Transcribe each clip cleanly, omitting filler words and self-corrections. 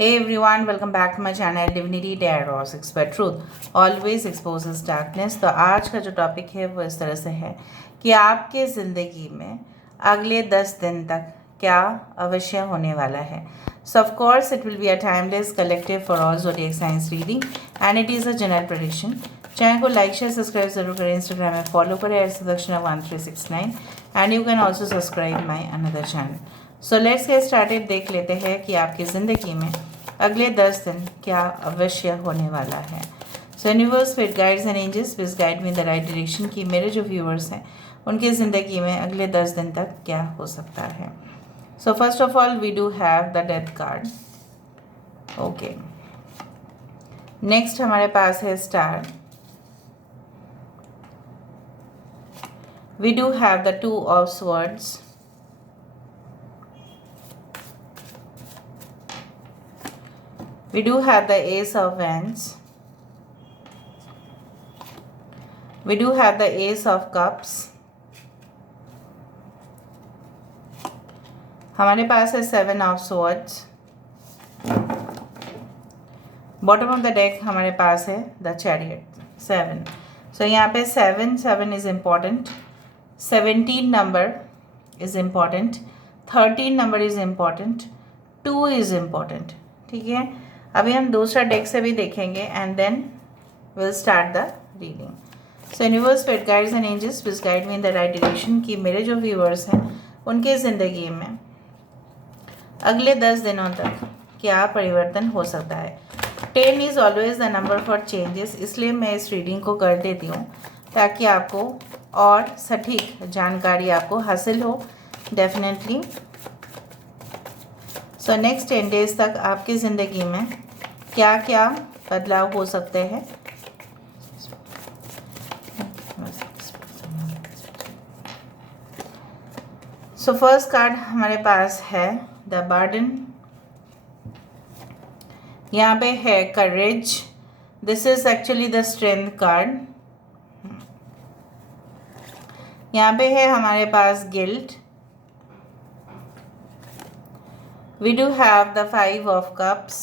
Hey everyone, welcome back to my channel Divinity Tarot Expert Truth always exposes darkness। तो आज का जो topic है वो इस तरह से है कि आपके ज़िंदगी में अगले 10 दिन तक क्या अवश्य होने वाला है। So of course it will be a timeless collective for all zodiac signs reading and it is a general prediction। Channel को लाइक शेयर सब्सक्राइब जरूर करें, इंस्टाग्राम में फॉलो करें @sudakshinah1369 and you can also subscribe my another channel. So let's get started. देख लेते हैं कि आपकी ज़िंदगी में अगले 10 दिन क्या अवश्य होने वाला है। So universe spirit guides and angels please guide me in the right direction कि मेरे जो व्यूअर्स हैं उनकी ज़िंदगी में अगले 10 दिन तक क्या हो सकता है। So first of all we do have the death card. Okay, next हमारे पास है star. We do have the 2 of swords. We do have the Ace of Wands. We do have the Ace of Cups. हमारे पास है 7 of Swords. Bottom of the deck हमारे पास है the Chariot 7. So यहाँ पे 7 is important. 17 number is important. 13 number is important. 2 is important. ठीक है, अभी हम दूसरा डेक से भी देखेंगे and then will start the reading. So universe spirit guides and angels please guide me in the right direction कि मेरे जो व्यूअर्स हैं उनके ज़िंदगी में अगले 10 दिनों तक क्या परिवर्तन हो सकता है। 10 is always the number for changes, इसलिए मैं इस रीडिंग को कर देती हूँ ताकि आपको और सटीक जानकारी आपको हासिल हो डेफिनेटली। सो नेक्स्ट 10 डेज तक आपकी ज़िंदगी में क्या क्या बदलाव हो सकते हैं। सो फर्स्ट कार्ड हमारे पास है द बर्डन। यहाँ पे है courage. This is actually the strength card. यहाँ पे है हमारे पास guilt. We do have the 5 of Cups.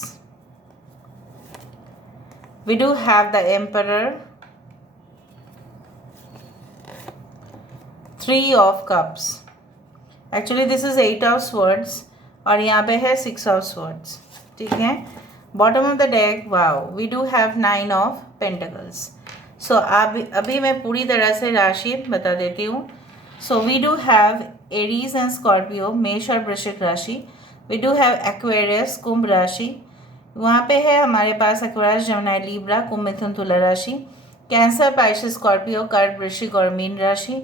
We do have the Emperor. 3 of Cups. Actually this is 8 of Swords और यहाँ पे है 6 of Swords। ठीक है, Bottom of the deck, wow, we do have 9 of Pentacles. So अभी मैं पूरी तरह से राशि बता देती हूँ। So we do have Aries and Scorpio, मेष और वृश्चिक राशि। वी डू हैव एक्वेरियस कुंभ राशि, वहाँ पे है हमारे पास एक्वेरियस जमुनाई लीब्रा कुंभ मिथुन तुला राशि। कैंसर पाइसेस स्कॉर्पियो कर्क वृश्चिक और मीन राशि।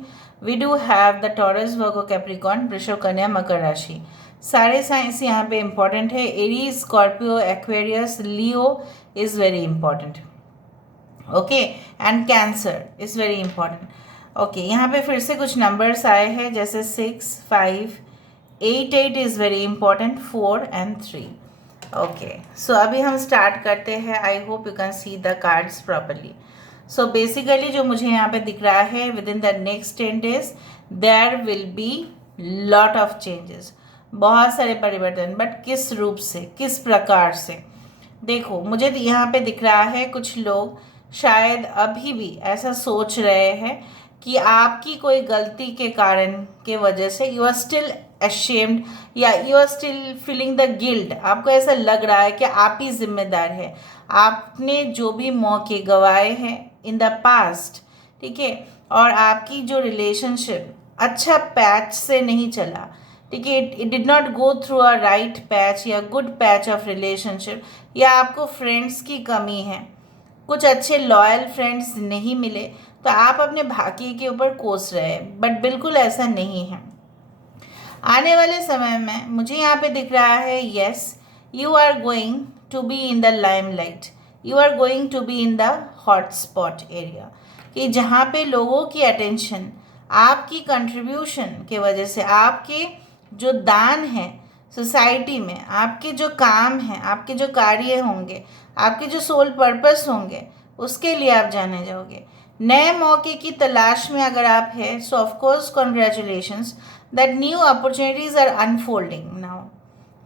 We do have the Taurus Virgo Capricorn वृषभ कन्या मकर राशि। सारे साइंस यहाँ पे इंपॉर्टेंट है। Aries Scorpio Aquarius Leo is very important. Okay, and cancer is very important. Okay, यहाँ पे फिर से कुछ नंबर्स आए हैं जैसे 6, 5, 8 is very important, 4 and 3। Okay, so अभी हम स्टार्ट करते हैं। I hope you can see the cards properly. So basically जो मुझे यहाँ पे दिख रहा है within the next 10 days there will be lot of changes, बहुत सारे परिवर्तन। बट किस रूप से, किस प्रकार से? देखो, मुझे यहाँ पे दिख रहा है कुछ लोग शायद अभी भी ऐसा सोच रहे हैं कि आपकी कोई गलती के कारण के वजह से यू आर स्टिल ashamed या you are still feeling the guilt. आपको ऐसा लग रहा है कि आप ही जिम्मेदार है, आपने जो भी मौके गंवाए हैं इन द पास्ट, ठीक है, और आपकी जो रिलेशनशिप अच्छा पैच से नहीं चला, ठीक है, it did not go through a right patch या गुड पैच ऑफ रिलेशनशिप, या आपको फ्रेंड्स की कमी है, कुछ अच्छे लॉयल फ्रेंड्स नहीं मिले, तो आप अपने भाग्य के ऊपर कोस रहे हैं। बट बिल्कुल ऐसा नहीं है। आने वाले समय में मुझे यहाँ पे दिख रहा है yes, you are going to be in the limelight, you are going to be in the hot spot area, कि जहाँ पे लोगों की अटेंशन आपकी कंट्रीब्यूशन के वजह से, आपके जो दान है सोसाइटी में, आपके जो काम हैं, आपके जो कार्य होंगे, आपके जो सोल पर्पस होंगे, उसके लिए आप जाने जाओगे। नए मौके की तलाश में अगर आप हैं, so of course congratulations that new opportunities are unfolding now.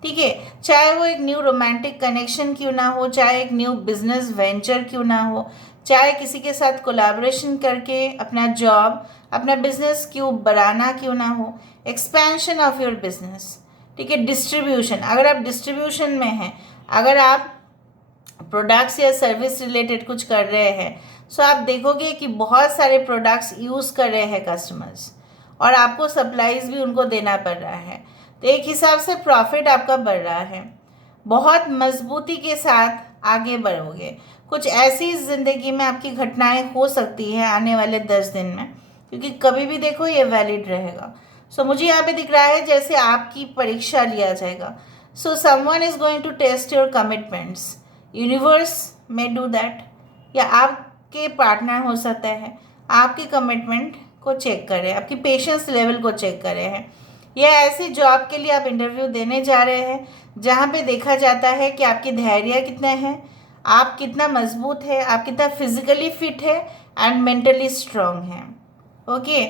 ठीक है, चाहे वो एक न्यू रोमांटिक कनेक्शन क्यों ना हो, चाहे एक न्यू बिजनेस वेंचर क्यों ना हो, चाहे किसी के साथ कोलैबोरेशन करके अपना जॉब, अपना बिजनेस क्यों बढ़ाना क्यों ना हो, एक्सपेंशन ऑफ योर बिजनेस, ठीक है, डिस्ट्रीब्यूशन, अगर आप डिस्ट्रीब्यूशन में हैं, अगर आप प्रोडक्ट्स या सर्विस रिलेटेड कुछ कर रहे हैं, सो आप देखोगे कि बहुत सारे प्रोडक्ट्स यूज़ कर रहे हैं कस्टमर्स और आपको सप्लाईज भी उनको देना पड़ रहा है, तो एक हिसाब से प्रॉफिट आपका बढ़ रहा है, बहुत मजबूती के साथ आगे बढ़ोगे। कुछ ऐसी ज़िंदगी में आपकी घटनाएं हो सकती हैं आने वाले 10 दिन में, क्योंकि कभी भी देखो ये वैलिड रहेगा। सो मुझे यहाँ पे दिख रहा है जैसे आपकी परीक्षा लिया जाएगा। So someone is going to test your commitments, universe में डू दैट, या आपके पार्टनर हो सकता है आपकी कमिटमेंट को चेक करें, आपकी पेशेंस लेवल को चेक करे हैं, या ऐसी जॉब के लिए आप इंटरव्यू देने जा रहे हैं जहाँ पे देखा जाता है कि आपकी धैर्य कितना है, आप कितना मजबूत है, आप कितना फिजिकली फिट है एंड मेंटली स्ट्रांग है। Okay,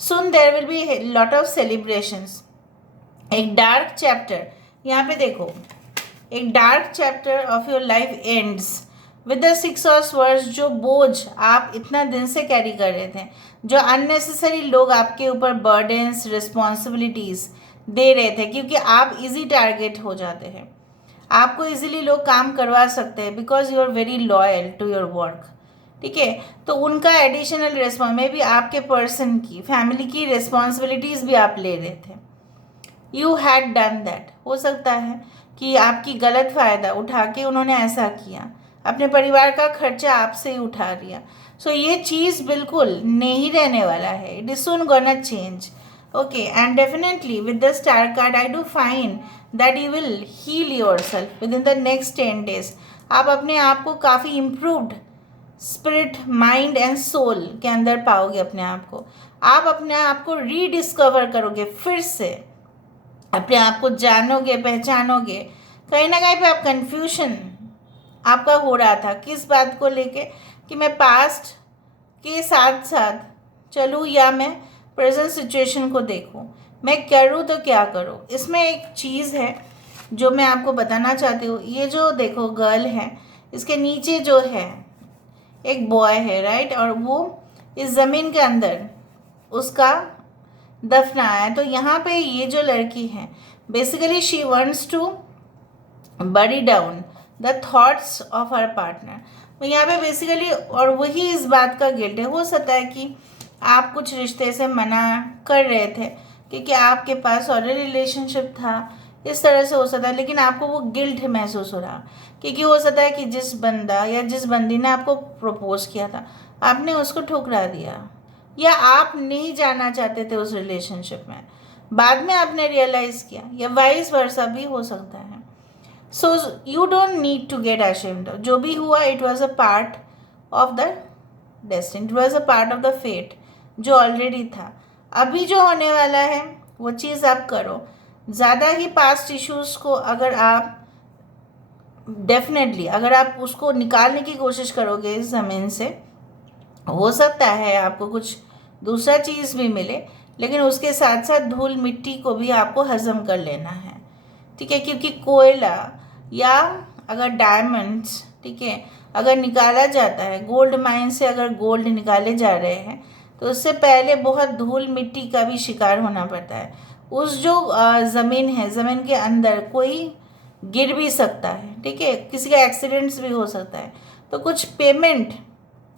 soon there will be lot of celebrations. एक डार्क चैप्टर, यहाँ पे देखो, एक dark chapter of your life ends with the 6 of swords. जो बोझ आप इतना दिन से कैरी कर रहे थे, जो अननेसेसरी लोग आपके ऊपर बर्डन्स, रिस्पॉन्सिबिलिटीज़ दे रहे थे, क्योंकि आप इजी टारगेट हो जाते हैं, आपको इजीली लोग काम करवा सकते हैं because you are very loyal to your work, ठीक है। तो उनका एडिशनल रिस्पॉन्स में भी आपके पर्सन की, फैमिली की रिस्पॉन्सिबिलिटीज़ भी आप ले रहे थे, यू हैड डन दैट। हो सकता है कि आपकी गलत फ़ायदा उठा के उन्होंने ऐसा किया, अपने परिवार का खर्चा आपसे ही उठा लिया। सो ये चीज़ बिल्कुल नहीं रहने वाला है, it is soon gonna change. Okay, and definitely with the star card I do find that you will heal yourself within the next 10 days। आप अपने आप को काफ़ी improved spirit, mind and soul के अंदर पाओगे अपने आप को, आप अपने आप को रीडिस्कवर करोगे, फिर से अपने आप को जानोगे, पहचानोगे। कहीं ना कहीं पे आप कन्फ्यूजन आपका हो रहा था किस बात को लेके, कि मैं पास्ट के साथ साथ चलूँ या मैं प्रेजेंट सिचुएशन को देखूँ, मैं करूँ तो क्या करूँ। इसमें एक चीज़ है जो मैं आपको बताना चाहती हूँ, ये जो देखो गर्ल है, इसके नीचे जो है एक बॉय है, राइट, और वो इस ज़मीन के अंदर उसका दफनाया है। तो यहाँ पे ये जो लड़की है, basically she wants to bury down the thoughts of her partner. तो यहाँ पे बेसिकली, और वही इस बात का गिल्ट है। हो सकता है कि आप कुछ रिश्ते से मना कर रहे थे क्योंकि आपके पास ऑलरेडी रिलेशनशिप था, इस तरह से हो सकता है, लेकिन आपको वो गिल्ट महसूस हो रहा, क्योंकि हो सकता है कि जिस बंदा या जिस बंदी ने आपको प्रपोज किया था, आपने उसको ठुकरा दिया, या आप नहीं जाना चाहते थे उस रिलेशनशिप में, बाद में आपने रियलाइज़ किया, या वाइस वर्सा भी हो सकता है। So you don't need to get ashamed. जो भी हुआ, it was a part of the destiny, it was a part of the fate जो ऑलरेडी था। अभी जो होने वाला है वो चीज़ आप करो। ज़्यादा ही पास्ट इश्यूज़ को अगर आप डेफिनेटली अगर आप उसको निकालने की कोशिश करोगे इस ज़मीन से, हो सकता है आपको कुछ दूसरा चीज़ भी मिले, लेकिन उसके साथ साथ धूल मिट्टी को भी आपको हज़म कर लेना है, ठीक है। क्योंकि कोयला या अगर डायमंड्स, ठीक है, अगर निकाला जाता है, गोल्ड माइन से अगर गोल्ड निकाले जा रहे हैं, तो उससे पहले बहुत धूल मिट्टी का भी शिकार होना पड़ता है। उस जो ज़मीन है, ज़मीन के अंदर कोई गिर भी सकता है, ठीक है, किसी का एक्सीडेंट्स भी हो सकता है, तो कुछ पेमेंट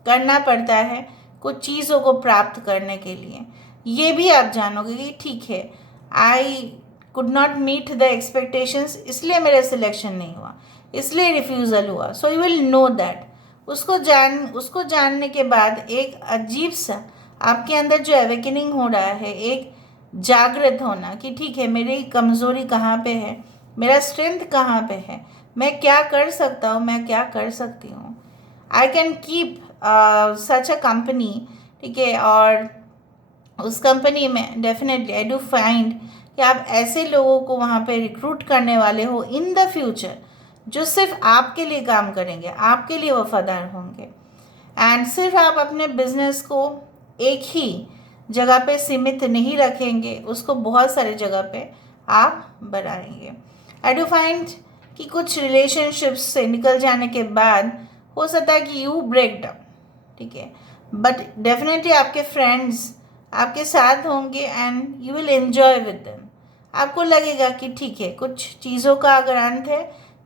करना पड़ता है कुछ चीज़ों को प्राप्त करने के लिए। ये भी आप जानोगे कि ठीक है, I could not meet the expectations, इसलिए मेरा सिलेक्शन नहीं हुआ, इसलिए रिफ्यूज़ल हुआ। So you will know that. उसको जानने के बाद एक अजीब सा आपके अंदर जो अवेकनिंग हो रहा है, एक जागृत होना कि ठीक है, मेरी कमज़ोरी कहाँ पे है, मेरा स्ट्रेंथ कहाँ पे है, मैं क्या कर सकता हूँ, मैं क्या कर सकती हूँ। I can keep such a company, ठीक है, और उस कंपनी में डेफिनेटली आई डू फाइंड कि आप ऐसे लोगों को वहाँ पे रिक्रूट करने वाले हो इन द फ्यूचर जो सिर्फ आपके लिए काम करेंगे, आपके लिए वफादार होंगे, एंड सिर्फ आप अपने बिजनेस को एक ही जगह पे सीमित नहीं रखेंगे, उसको बहुत सारे जगह पे आप बढ़ाएंगे। आई डू फाइंड कि कुछ रिलेशनशिप्स से निकल जाने के बाद हो सकता है कि यू ब्रेक डाउन, ठीक है, बट डेफिनेटली आपके फ्रेंड्स आपके साथ होंगे and you will enjoy with them. आपको लगेगा कि ठीक है, कुछ चीज़ों का अगर अंत है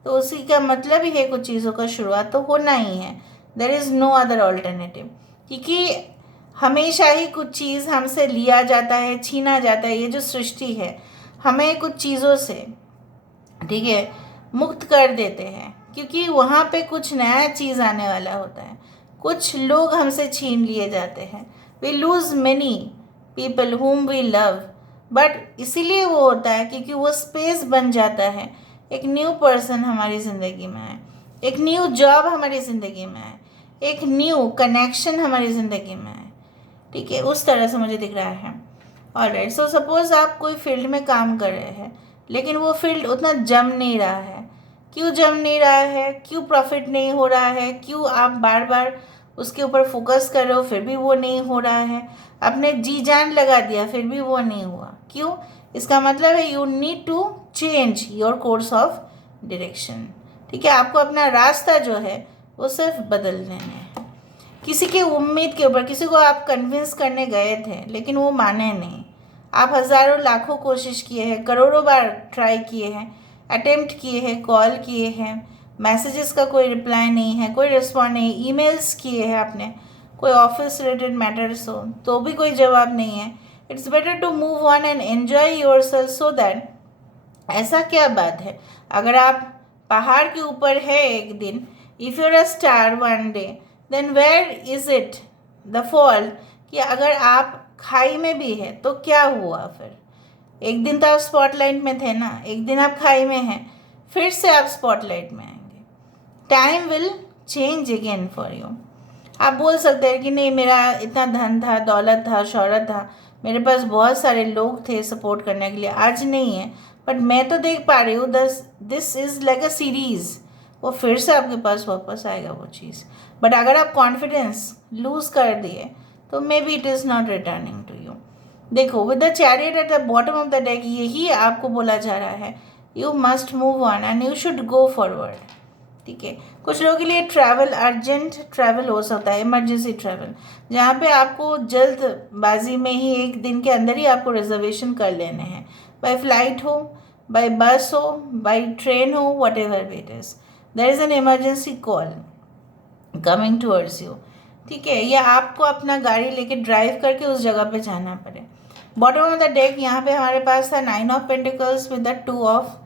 तो उसी का मतलब ही है कुछ चीज़ों का शुरुआत तो होना ही है। There is no other alternative, क्योंकि हमेशा ही कुछ चीज़ हमसे लिया जाता है, छीना जाता है। ये जो सृष्टि है हमें कुछ चीज़ों से, ठीक है, मुक्त कर देते हैं, क्योंकि वहाँ पे कुछ नया चीज़ आने वाला होता है। कुछ लोग हमसे छीन लिए जाते हैं। We lose many people whom we love, but इसीलिए वो होता है क्योंकि वो स्पेस बन जाता है। एक न्यू पर्सन हमारी ज़िंदगी में है, एक न्यू जॉब हमारी ज़िंदगी में है, एक न्यू कनेक्शन हमारी ज़िंदगी में है, ठीक है, उस तरह से मुझे दिख रहा है। ऑलराइट, सो सपोज़ आप कोई फील्ड में काम कर रहे हैं लेकिन वो फील्ड उतना जम नहीं रहा है। क्यों जम नहीं रहा है? क्यों प्रॉफिट नहीं हो रहा है? क्यों आप बार बार उसके ऊपर फोकस कर रहे हो फिर भी वो नहीं हो रहा है? आपने जी जान लगा दिया फिर भी वो नहीं हुआ। क्यों? इसका मतलब है you need to change your course of direction, ठीक है। आपको अपना रास्ता जो है वो सिर्फ बदलने में। किसी की उम्मीद के ऊपर किसी को आप कन्विंस करने गए थे लेकिन वो माने नहीं। आप हज़ारों लाखों कोशिश किए हैं, करोड़ों बार ट्राई किए हैं, अटेम्प्ट किए हैं, कॉल किए हैं, मैसेजेस का कोई रिप्लाई नहीं है, कोई रिस्पॉन्ड नहीं, ईमेल्स किए हैं आपने, कोई ऑफिस रिलेटेड मैटर्स हो तो भी कोई जवाब नहीं है। It's better to move on and enjoy yourself so that, ऐसा क्या बात है अगर आप पहाड़ के ऊपर है एक दिन, if you're a star one day, then where is it the fault कि अगर आप खाई में भी है तो क्या हुआ फिर? एक दिन तो आप स्पॉटलाइट में थे ना, एक दिन आप खाई में हैं, फिर से आप स्पॉटलाइट में आएंगे। Time will change again for you. आप बोल सकते हैं कि नहीं, मेरा इतना धन था, दौलत था, शौहरत था, मेरे पास बहुत सारे लोग थे सपोर्ट करने के लिए, आज नहीं है, बट मैं तो देख पा रही हूँ this is like a series, वो फिर से आपके पास वापस आएगा वो चीज़। बट अगर आप कॉन्फिडेंस लूज़ कर दिए तो maybe it is not returning to you. देखो, with the chariot at the bottom of the deck, यही आपको बोला जा रहा है, you must move on and you should go forward, ठीक है। कुछ लोगों के लिए ट्रैवल, अर्जेंट ट्रैवल हो सकता है, इमरजेंसी ट्रैवल, जहाँ पे आपको जल्दबाजी में ही एक दिन के अंदर ही आपको रिजर्वेशन कर लेने हैं, बाय फ्लाइट हो, बाय बस हो, बाय ट्रेन हो, whatever it is, there is an emergency call coming towards you, ठीक है, या आपको अपना गाड़ी लेके ड्राइव करके उस जगह पे जाना पड़े। बॉटम ऑफ द डेक यहाँ पे हमारे पास था 9 of pentacles with the 2 of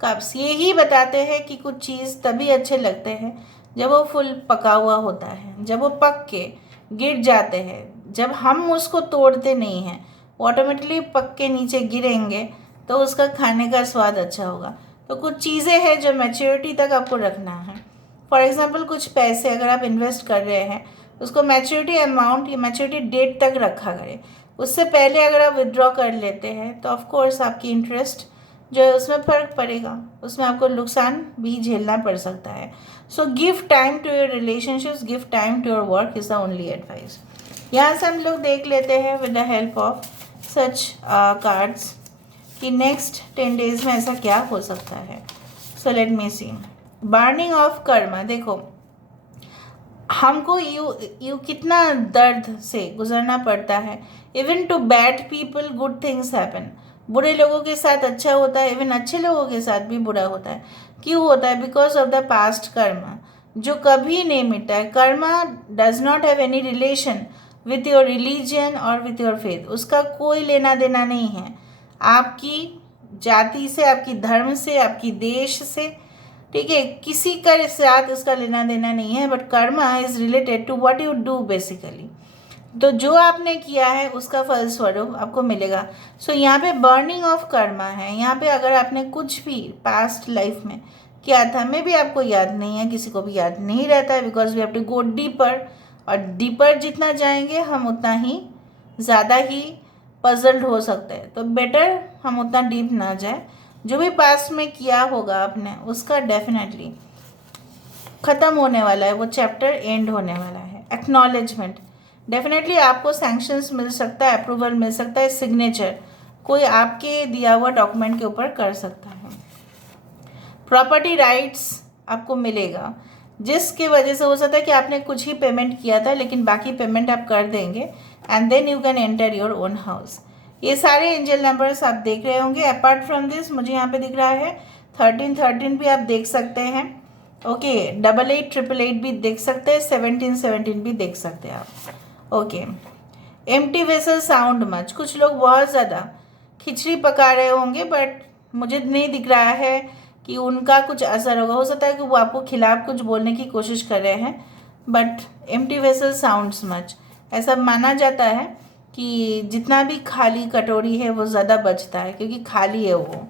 cups. ये ही बताते हैं कि कुछ चीज़ तभी अच्छे लगते हैं जब वो फुल पका हुआ होता है, जब वो पक के गिर जाते हैं, जब हम उसको तोड़ते नहीं हैं, वो ऑटोमेटिकली पक के नीचे गिरेंगे तो उसका खाने का स्वाद अच्छा होगा। तो कुछ चीज़ें हैं जो मैच्योरिटी तक आपको रखना है। फॉर एग्ज़ाम्पल, कुछ पैसे अगर आप इन्वेस्ट कर रहे हैं उसको मैच्योरिटी अमाउंट या मैच्योरिटी डेट तक रखा करें। उससे पहले अगर आप विड्रॉ कर लेते हैं तो ऑफ कोर्स आपकी इंटरेस्ट जो है उसमें फ़र्क पड़ेगा, उसमें आपको नुकसान भी झेलना पड़ सकता है। So give time to your relationships, give time to your work is the only advice. यहाँ से हम लोग देख लेते हैं with the help of such cards कि नेक्स्ट 10 डेज में ऐसा क्या हो सकता है। So let me see. Burning of karma, देखो हमको यू कितना दर्द से गुजरना पड़ता है। Even to bad people good things happen, बुरे लोगों के साथ अच्छा होता है, इवन अच्छे लोगों के साथ भी बुरा होता है। क्यों होता है? Because of the past Karma जो कभी नहीं मिटता है। Karma does not have any relation with your religion और विथ योर फेथ, उसका कोई लेना देना नहीं है आपकी जाति से, आपकी धर्म से, आपकी देश से, ठीक है, किसी का साथ उसका लेना देना नहीं है। But karma is related to what you do basically, तो जो आपने किया है उसका फलस्वरूप आपको मिलेगा। सो यहाँ पे बर्निंग ऑफ कर्मा है। यहाँ पे अगर आपने कुछ भी पास्ट लाइफ में किया था, मे भी आपको याद नहीं है, किसी को भी याद नहीं रहता है, because we have to go deeper, और डीपर जितना जाएंगे हम उतना ही ज़्यादा ही पजल्ड हो सकते हैं। तो बेटर हम उतना डीप ना जाए। जो भी पास्ट में किया होगा आपने उसका डेफिनेटली ख़त्म होने वाला है, वो चैप्टर एंड होने वाला है। एक्नॉलेजमेंट, डेफिनेटली आपको सैंक्शंस मिल सकता है, अप्रूवल मिल सकता है, सिग्नेचर कोई आपके दिया हुआ डॉक्यूमेंट के ऊपर कर सकता है। प्रॉपर्टी राइट्स आपको मिलेगा, जिसकी वजह से हो सकता है कि आपने कुछ ही पेमेंट किया था लेकिन बाकी पेमेंट आप कर देंगे and then you can enter your own house. ये सारे एंजल नंबर्स आप देख रहे होंगे। अपार्ट फ्रॉम दिस मुझे यहाँ पे दिख रहा है 13 भी आप देख सकते हैं, ओके, 88 भी देख सकते हैं, 17 भी देख सकते हैं आप, okay. Empty vessel sound much, कुछ लोग बहुत ज़्यादा खिचड़ी पका रहे होंगे बट मुझे नहीं दिख रहा है कि उनका कुछ असर होगा। हो सकता है कि वो आपको खिलाफ कुछ बोलने की कोशिश कर रहे हैं, but empty vessel sounds much, ऐसा माना जाता है कि जितना भी खाली कटोरी है वो ज़्यादा बचता है क्योंकि खाली है वो,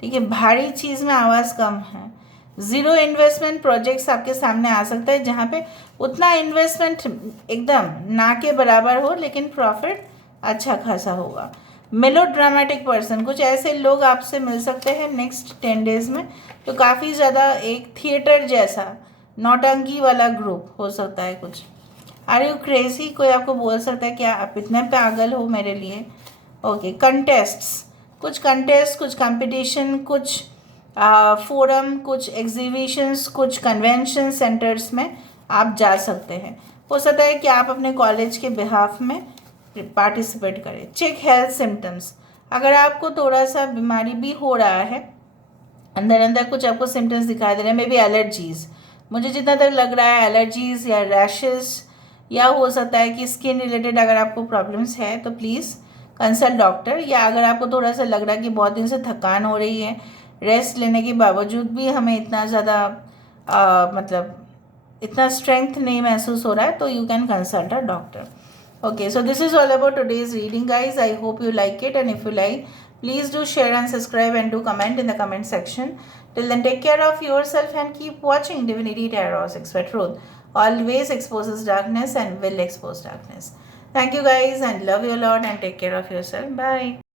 ठीक है। भारी चीज़ में आवाज़ कम है। ज़ीरो इन्वेस्टमेंट प्रोजेक्ट्स आपके सामने आ सकता है जहाँ पे उतना इन्वेस्टमेंट एकदम ना के बराबर हो लेकिन प्रॉफिट अच्छा खासा होगा। मेलो ड्रामेटिक पर्सन, कुछ ऐसे लोग आपसे मिल सकते हैं नेक्स्ट 10 डेज़ में तो काफ़ी ज़्यादा एक थिएटर जैसा नौटंकी वाला ग्रुप हो सकता है कुछ। आर यू क्रेजी, कोई आपको बोल सकता है क्या आप इतने पागल हो मेरे लिए, ओके। कंटेस्ट्स, कुछ कंटेस्ट, कुछ कंपटीशन, कुछ फोरम, कुछ एग्जीबिशंस, कुछ कन्वेंशन सेंटर्स में आप जा सकते हैं। हो सकता है कि आप अपने कॉलेज के बिहाफ में पार्टिसिपेट करें। चेक हेल्थ सिम्टम्स, अगर आपको थोड़ा सा बीमारी भी हो रहा है, अंदर अंदर कुछ आपको सिम्टम्स दिखाई दे रहे हैं, मे बी एलर्जीज़, मुझे जितना तक लग रहा है एलर्जीज़ या रैशेस, या हो सकता है कि स्किन रिलेटेड अगर आपको प्रॉब्लम्स है तो प्लीज़ कंसल्ट डॉक्टर। या अगर आपको थोड़ा सा लग रहा है कि बहुत दिन से थकान हो रही है, रेस्ट लेने के बावजूद भी हमें इतना ज़्यादा मतलब इतना स्ट्रेंथ नहीं महसूस हो रहा है, तो you can consult a doctor, okay. So this is all about today's reading, guys. I hope you like it, and if you like, please do share and subscribe and do comment in the comment section. Till then, take care of yourself and keep watching Divinity Tarot 6 for Truth. Always exposes darkness and will expose darkness. Thank you, guys, and love you a lot, and take care of yourself. Bye.